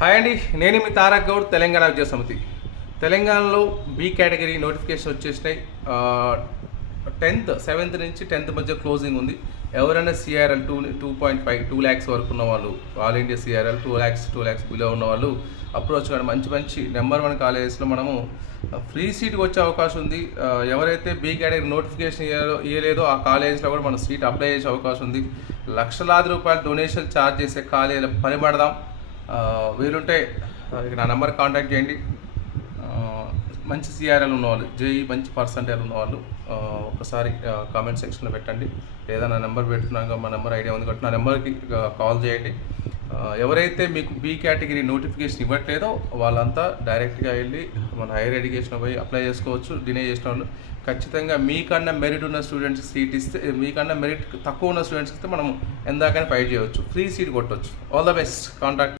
Hi అండి, నేను మీ తారక్ గౌడ్, తెలంగాణ విద్యా సమితి. తెలంగాణలో బి కేటగిరీ నోటిఫికేషన్ వచ్చేసినాయి. 7th నుంచి 10th మధ్య క్లోజింగ్ ఉంది. ఎవరైనా సిఆర్ఎల్ 2 ల్యాక్స్ వరకు ఉన్న వాళ్ళు, all India CRL 2 lakhs below ఉన్న వాళ్ళు అప్రోచ్ కానీ మంచి నెంబర్ 1 కాలేజెస్లో మనము ఫ్రీ సీట్కి వచ్చే అవకాశం ఉంది. ఎవరైతే బి కేటగిరీ నోటిఫికేషన్ ఇవ్వలేదో ఆ కాలేజెస్లో కూడా మనం సీట్ అప్లై చేసే అవకాశం ఉంది. లక్షలాది రూపాయలు డొనేషన్ ఛార్జ్ చేసే కాలేజీలు పనిపడదాం. వీలుంటే నా నెంబర్ కాంటాక్ట్ చేయండి. మంచి సిఆర్ఎల్ ఉన్నవాళ్ళు, జేఈ మంచి పర్సంటేజ్ ఉన్నవాళ్ళు ఒకసారి కామెంట్ సెక్షన్లో పెట్టండి, లేదా నా నెంబర్ పెడుతున్నాక మా నెంబర్ ఐడియా ఉంది కాబట్టి నా నెంబర్కి కాల్ చేయండి. ఎవరైతే మీకు బి కేటగిరీ నోటిఫికేషన్ ఇవ్వట్లేదో వాళ్ళంతా డైరెక్ట్గా వెళ్ళి మన హైయర్ ఎడ్యుకేషన్ పోయి అప్లై చేసుకోవచ్చు. డినే చేసిన వాళ్ళు ఖచ్చితంగా మీకన్నా మెరిట్ ఉన్న స్టూడెంట్స్కి సీట్ ఇస్తే, మీకన్నా మెరిట్ తక్కువ ఉన్న స్టూడెంట్స్కి ఇస్తే మనం ఎందాకైనా ఫైట్ చేయవచ్చు, ఫ్రీ సీట్ కొట్టవచ్చు. All the best. కాంటాక్ట్